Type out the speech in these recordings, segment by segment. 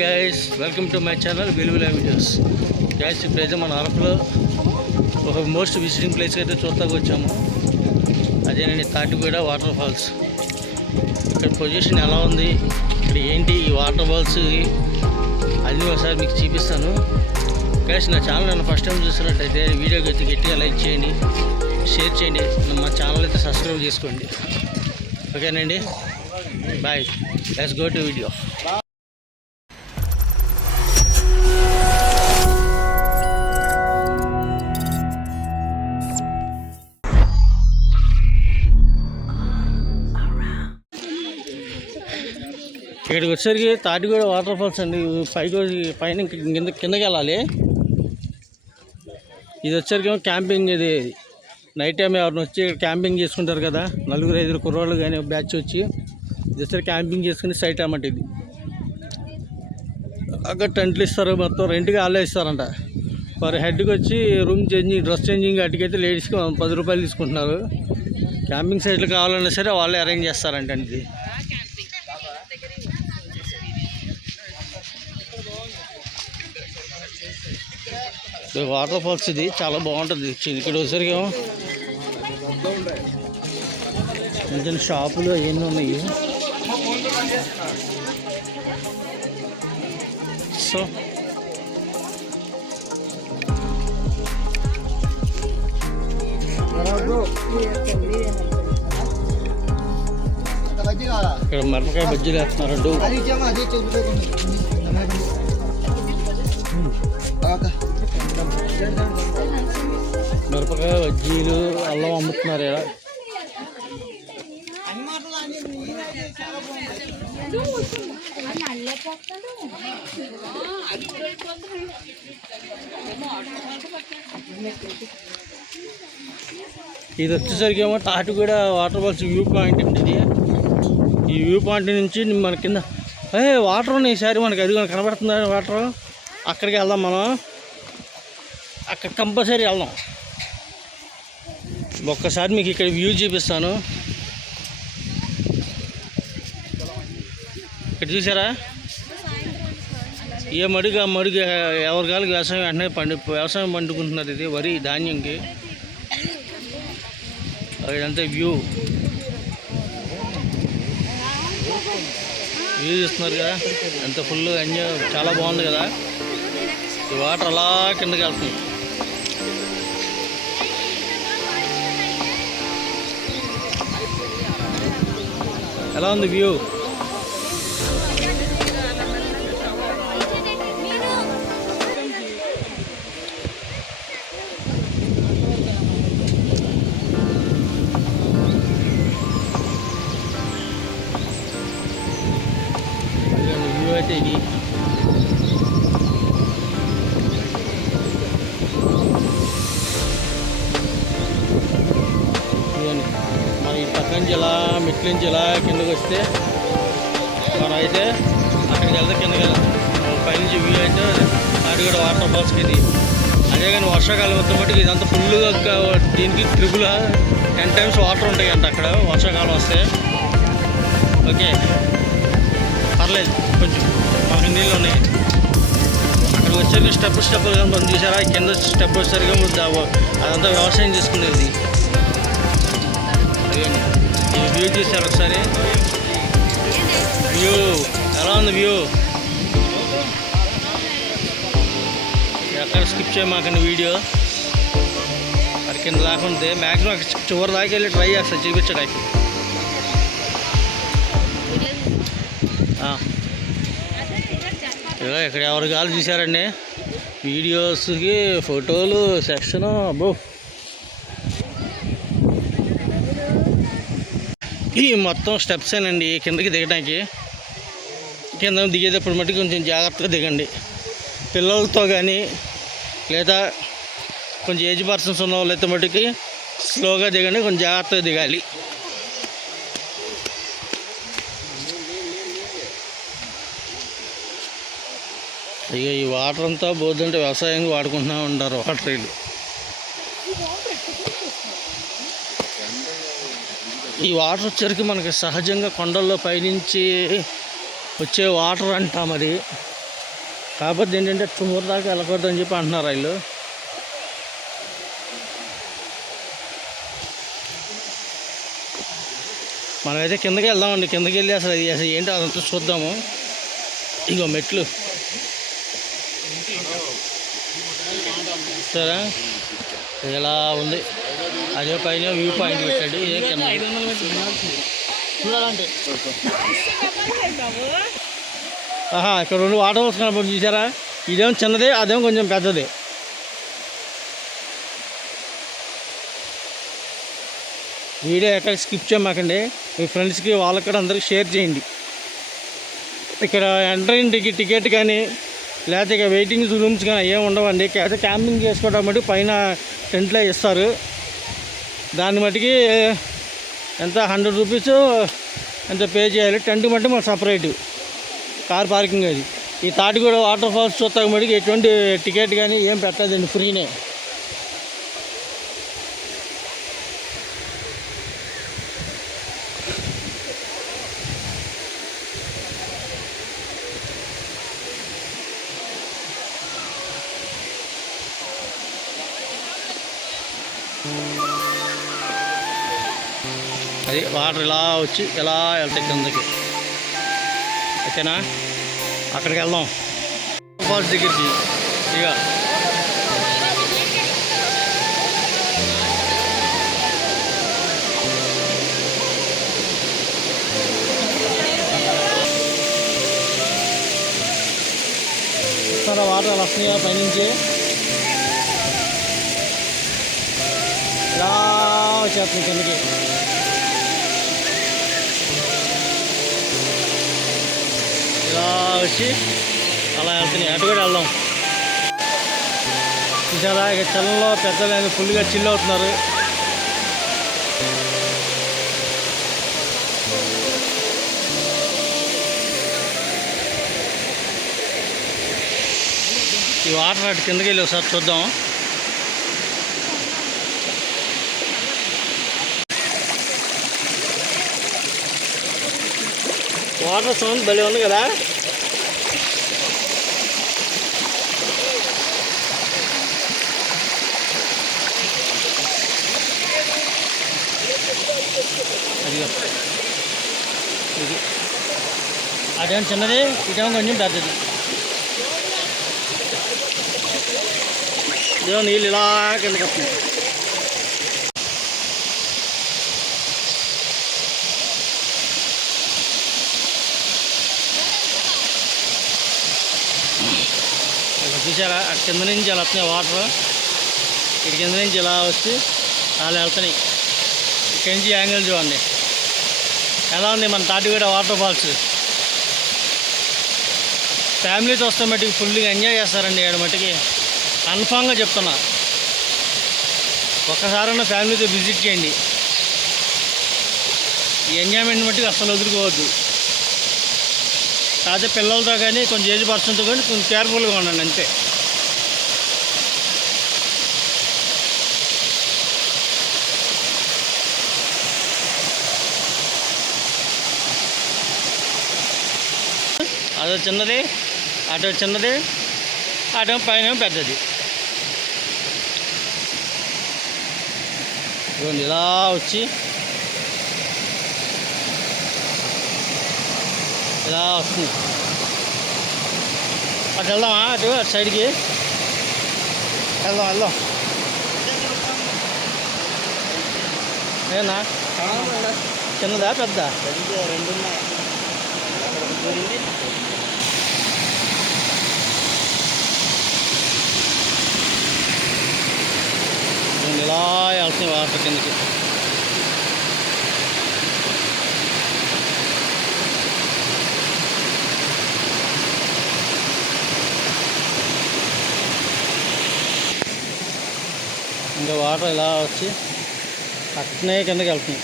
Guys, welcome to my channel విలువల videos. Guys, ఇప్పుడైతే మన అరకులో ఒక మోస్ట్ విజిటింగ్ ప్లేస్ అయితే చూస్తాకు వచ్చాము. అదేనండి తాటిగూడ వాటర్ ఫాల్స్. ఇక్కడ పొజిషన్ ఎలా ఉంది, ఇక్కడ ఏంటి ఈ వాటర్ ఫాల్స్, అది ఒకసారి మీకు చూపిస్తాను. గైస్, నా ఛానల్ నన్ను ఫస్ట్ టైం చూస్తున్నట్టయితే వీడియోకి అయితే గట్టిగా లైక్ చేయండి, షేర్ చేయండి, మా ఛానల్ అయితే సబ్స్క్రైబ్ చేసుకోండి. ఓకేనండి, bye. Let's go to video. ఇక్కడికి వచ్చేసరికి తాటిగూడ వాటర్ ఫాల్స్ అండి. పైన కిందకి వెళ్ళాలి. ఇది వచ్చేసరికి క్యాంపింగ్. ఇది నైట్ టైం ఎవరిని వచ్చి క్యాంపింగ్ చేసుకుంటారు కదా, 4-5 కుర్రోళ్ళు కానీ బ్యాచ్ వచ్చి ఇది వచ్చేసరికి క్యాంపింగ్ చేసుకుని సైట్ అన్నమాట. ఇది అక్కడ టెంట్లు ఇస్తారు, మొత్తం రెంట్కి వాళ్ళే ఇస్తారంట. పర్ హెడ్కి వచ్చి రూమ్ చేంజింగ్, డ్రెస్ చేంజింగ్ వాటికైతే లేడీస్కి 10 రూపాయలు తీసుకుంటున్నారు. క్యాంపింగ్ సైట్లు కావాలన్నా సరే వాళ్ళే అరేంజ్ చేస్తారంట. ఇది వాటర్ ఫాల్స్. ఇది చాలా బాగుంటుంది. ఇక్కడ వచ్చేసరికి చిన్న చిన్న షాపులు అవన్నీ ఉన్నాయి. సో ఇక్కడ మిరపకాయ బజ్జీలు వేస్తున్నారు. మిరపకాయ బజ్జీలు, అల్లం అమ్ముతున్నారు. ఇక్కడ ఇది వచ్చేసరికి ఏమో Tatiguda waterfalls viewpoint అండి. ఇది ఈ వ్యూ పాయింట్ నుంచి మన కింద వాటర్ ఉన్నాయి. ఈసారి మనకి అది కనబడుతుంది వాటర్. అక్కడికి వెళ్దాం మనం. అక్కడ కంపల్సరీ వెళ్దాం. ఒక్కసారి మీకు ఇక్కడ వ్యూ చూపిస్తాను. ఇక్కడ చూసారా, ఏ మడుగు ఆ మడుగు ఎవరి కాళ్ళకి వ్యవసాయం వెంటనే వ్యవసాయం పండుకుంటున్నారు. ఇది వరి ధాన్యంకి. ఇదంతా వ్యూ చూస్తున్నారు కదా, ఎంత ఫుల్ ఎంజాయ్, చాలా బాగుంది కదా. ఈ వాటర్ అలా కిందకి వెళ్తుంది. ఎలా ఉంది వ్యూ? వ్యూ అయితే ఇది. మన ఈ పక్క నుంచి ఇలా మెట్ల నుంచి ఇలా కిందకి వస్తే మనం అయితే అక్కడికి వెళ్తే కిందకి పైనుంచి వ్యూ అయితే తాటిగూడ వాటర్ ఫాల్స్కి. ఇది అదే కానీ వర్షాకాలం మొత్తం మటుకు ఇదంతా ఫుల్గా దీనికి 10 times వాటర్ ఉంటాయి అంట అక్కడ వర్షాకాలం వస్తే. ఓకే, పర్లేదు, కొంచెం మనకి నీళ్ళు ఉన్నాయి. అక్కడికి వచ్చేసరికి స్టెప్పులుగా మనం తీసారా, కింద స్టెప్ వచ్చేసరికి అదంతా వ్యవసాయం చేసుకునేది. ఈ వ్యూ చూసారు ఒకసారి. వ్యూ ఎలా ఉంది? వ్యూ ఎక్కడ స్కిప్ చేయమాకండి వీడియో. అది కింద దాకుంటే మ్యాక్సిమం చివరి దాకా వెళ్ళి ట్రై చేస్తాను చూపించడానికి. ఇక్కడ ఎవరి కాలు చూసారండి, వీడియోస్కి ఫోటోలు సెక్షను. అబ్బో, ఈ మొత్తం స్టెప్స్ ఏనండి కిందకి దిగడానికి. కింద దిగేటప్పుడు మట్టి కొంచెం జాగ్రత్తగా దిగండి. పిల్లలతో కానీ లేదా కొంచెం ఏజ్ పర్సన్స్ ఉన్న వాళ్ళైతే మట్టుకి స్లోగా దిగండి, కొంచెం జాగ్రత్తగా దిగాలి. ఇక ఈ వాటర్ అంతా పోతుంటే వ్యవసాయానికి వాడుకుంటూ ఉంటారు వాటర్. వీళ్ళు ఈ వాటర్ వచ్చరికి మనకి సహజంగా కొండల్లో పైనుంచి వచ్చే వాటర్ అంట. మరి కాకపోతే ఏంటంటే చుమ్మూరు దాకా వెళ్ళకూడదని చెప్పి అంటున్నారు వీళ్ళు. మనమైతే కిందకి వెళ్దామండి. కిందకి వెళ్ళి అసలు ఏంటో అదంతా చూద్దాము. ఇగో మెట్లు సరే ఇలా ఉంది. అదే పైన వ్యూ పాయింట్ పెట్టాడు. చూడాలంటే ఇక్కడ 2 వాటర్ ఫాల్స్ కనపడి చూసారా? ఇదేమో చిన్నదే, అదేమో కొంచెం పెద్దదే. వీడియో ఎక్కడ స్కిప్ చేయమాకండి. మీ ఫ్రెండ్స్కి వాళ్ళకి కూడా అందరికి షేర్ చేయండి. ఇక్కడ ఎంట్రీ టికెట్ కానీ లేకపోతే ఇక వెయిటింగ్ రూమ్స్ కానీ ఏమి ఉండవండి. అయితే క్యాంపింగ్ చేసుకోవడం బట్టి పైన టెంట్లో ఇస్తారు. దాన్ని బట్టికి ఎంత 100 రూపీస్ ఎంత పే చేయాలి. టెంట్ బట్టి మాకు సపరేట్ కార్ పార్కింగ్. అది ఈ తాటిగూడ వాటర్ ఫాల్స్ చూస్తాక మటుకు ఎటువంటి టికెట్ కానీ ఏం పెట్టదండి, ఫ్రీనే. అది వాటర్ ఇలా వచ్చి ఇలా వెళ్తాయి కిందకి. ఓకేనా? అక్కడికి వెళ్దాం ఫాల్స్ దగ్గరికి. ఇక వాటర్ అలా వస్తున్నాయా పైనుంచి? ఇలా వచ్చేస్తుంది కిందకి. ఇలా వచ్చి అలా వెళ్తున్నాయి. అటు కూడా వెళ్దాం. చూసారా? ఇక చల్లంలో పెద్దలు ఫుల్గా చిల్ అవుతున్నారు. ఈ వాటర్ అటు కిందకి వెళ్ళి ఒకసారి చూద్దాం. వాటర్ సౌండ్ భలే ఉంది కదా. అదిగో ఇది అదేమో చిన్నది, ఇదేమో కొంచెం పెద్దది. ఇదేమో నీళ్ళు ఇలా కిందకి వస్తుంది. చూసారా? అటు కింద నుంచి అలా వస్తున్నాయి వాటర్. ఇటు కింద నుంచి ఇలా వచ్చి అలా వెళ్తున్నాయి. ఇక్కడి నుంచి యాంగిల్ చూడండి ఎలా ఉంది మన తాటిగూడ వాటర్ ఫాల్స్. ఫ్యామిలీతో వస్తే మట్టికి ఫుల్గా ఎంజాయ్ చేస్తారండి. ఏడు మట్టికి కన్ఫామ్గా చెప్తున్నా. ఒక్కసారైనా ఫ్యామిలీతో విజిట్ చేయండి. ఈ ఎంజాయ్మెంట్ మట్టికి అస్సలు వదులుకోవద్దు. కాకపోతే పిల్లలతో కానీ కొంచెం ఏజ్ పర్సన్తో కానీ కొంచెం కేర్ఫుల్గా ఉండండి అంతే. అదో చిన్నది, అటు చిన్నది, అటు పైన పెద్దది. ఇలా వచ్చి ఇలా వస్తుంది. అటు వెళ్దామా? అటు సైడ్కి వెళ్దాం. ఏనా చిన్నదా పెద్ద? ఇలా వెళ్తున్నాయి వాటర్ కిందకి. ఇంకా వాటర్ ఇలా వచ్చి అట్నే కిందకి వెళ్తున్నాయి.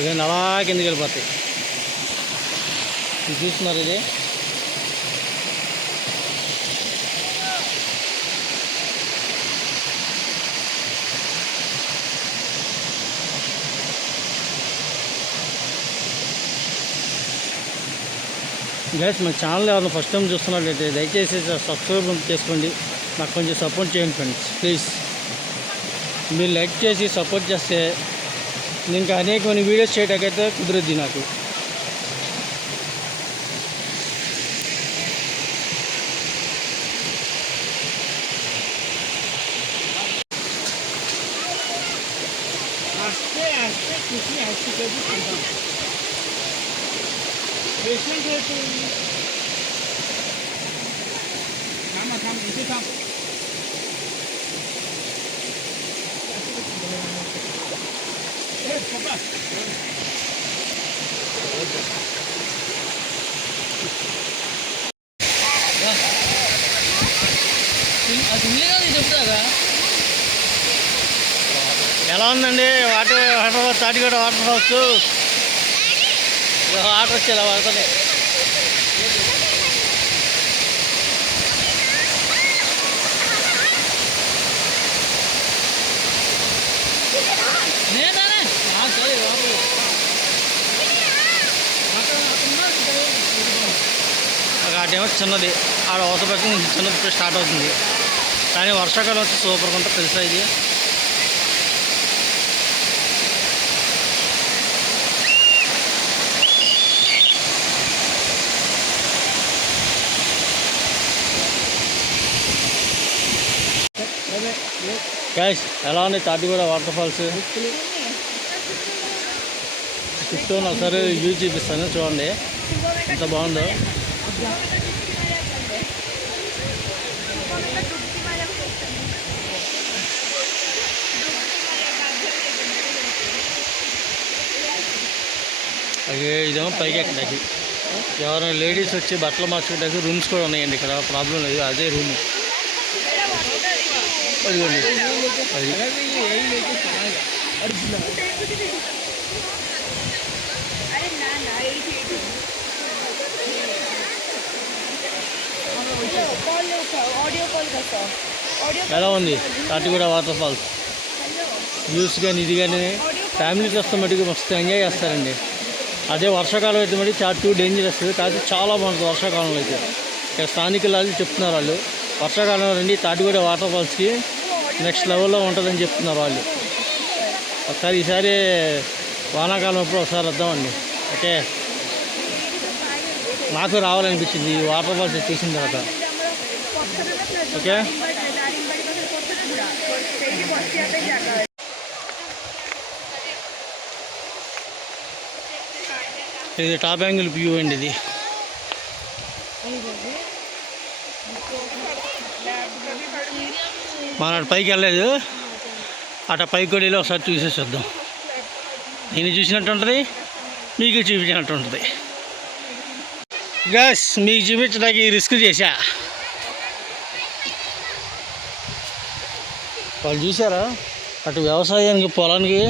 ఇవన్నీ అలా కిందకి వెళ్ళిపోతాయి. ఇది చూస్తున్నారు? ఇది గైస్ మన ఛానల్ ఎవరైనా ఫస్ట్ టైం చూస్తున్నట్లయితే దయచేసి సబ్స్క్రైబ్ చేసుకోండి, నాకు కొంచెం సపోర్ట్ చేయండి ఫ్రెండ్స్ ప్లీజ్. మీరు లైక్ చేసి సపోర్ట్ చేస్తే ఇంకా అనేకమైన వీడియోస్ చేయడానికైతే కుదురుద్ది నాకు. ఎలా ఉందండి water Tatiguda waterfalls? Water వచ్చి ఇలా పడుతుంది. అటేమో చిన్నది, ఆడ అవసరం పక్కన చిన్నది స్టార్ట్ అవుతుంది. కానీ వర్షాకాలం వచ్చి సూపర్గా ఉంటుంది తెలుసా ఇది. గైస్ ఎలా ఉంది తాటిగూడ వాటర్ ఫాల్స్? చుట్టూ ఒకసారి వ్యూ చూపిస్తాను చూడండి ఎంత బాగుందో. అదే ఇదేమో పైకి ఎక్కడానికి ఎవరైనా లేడీస్ వచ్చి బట్టలు మార్చుకోవడానికి రూమ్స్ కూడా ఉన్నాయండి ఇక్కడ, ప్రాబ్లం లేదు. అదే రూమ్ అదిగోండి అది. ఎలా ఉంది తాటిగూడ వాటర్ ఫాల్స్? వ్యూస్ కానీ ఇది కానీ ఫ్యామిలీస్ వస్తే మటుకు మస్తు ఎంజాయ్ చేస్తారండి. అదే వర్షాకాలం అయితే మటుకు చాలా టూ డేంజరస్, కాకపోతే చాలా బాగుంటుంది వర్షాకాలంలో అయితే. ఇక్కడ స్థానికులు వాళ్ళు చెప్తున్నారు, వాళ్ళు వర్షాకాలంలో రండి తాటిగూడ వాటర్ ఫాల్స్కి నెక్స్ట్ లెవెల్లో ఉంటుందని చెప్తున్నారు వాళ్ళు. ఒకసారి ఈసారి వానాకాలం అప్పుడు ఒకసారి వద్దామండి. ఓకే, నాకు రావాలనిపించింది ఈ వాటర్ ఫాల్స్ చూసిన తర్వాత. ఓకే, ఇది టాప్ యాంగిల్ వ్యూ అండి. ఇది మన పైకి వెళ్ళలేదు, అట పైకి కూడా వెళ్ళి ఒకసారి చూసేసి వద్దాం. నేను చూసినట్టు ఉంటుంది, మీకు చూపించినట్టు ఉంటుంది. గ్యాస్ మీకు చూపించడానికి రిస్క్ చేశా. వాళ్ళు చూసారా అటు వ్యవసాయానికి పొలానికి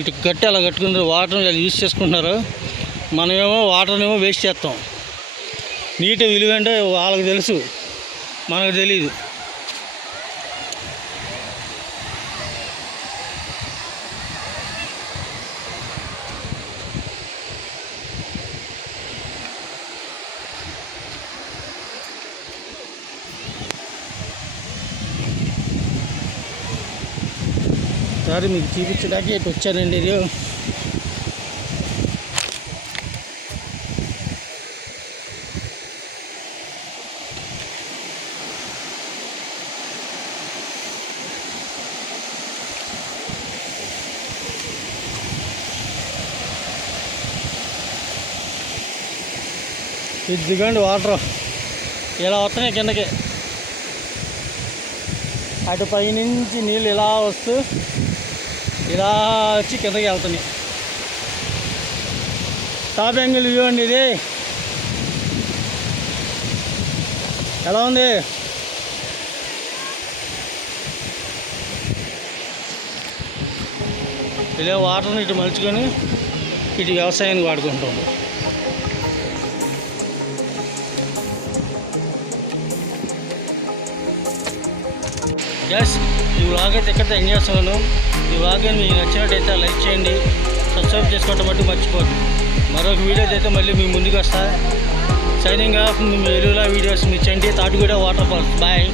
ఇటు గట్టి అలా కట్టుకున్నారు, వాటర్ని వాళ్ళు యూజ్ చేసుకుంటున్నారు. మనమేమో వాటర్నేమో వేస్ట్ చేస్తాం. నీటి విలువ అంటే వాళ్ళకి తెలుసు, మనకు తెలీదు. ఒకసారి మీకు చూపించడానికి ఇటు వచ్చానండి. ఇది దిగండి వాటర్ ఇలా వస్తున్నాయి కిందకి. అటు పైనుంచి నీళ్ళు ఇలా వస్తూ ఇలా వచ్చి కిందకి వెళ్తున్నాయి. టాప్ యాంగిల్ వ్యూ అండి ఇది. ఎలా ఉంది? ఇలా వాటర్ని ఇటు మలుచుకొని ఇటు వ్యవసాయానికి వాడుకుంటాం. గ్యాస్ ఈ వ్లాగ్ అయితే ఎక్కడైతే ఎంజాయ్ చేస్తున్నాను. ఈ వ్లాగ్ మీకు నచ్చినట్టయితే లైక్ చేయండి, సబ్స్క్రైబ్ చేసుకోవటం మట్టు మర్చిపోద్దు. మరొక వీడియోతో అయితే మళ్ళీ మీ ముందుకు వస్తా. సైనింగ్ ఆఫ్ మీ వెలుగులా వీడియోస్, మీ చంటి తాటిగూడ వాటర్ ఫాల్స్. బాయ్.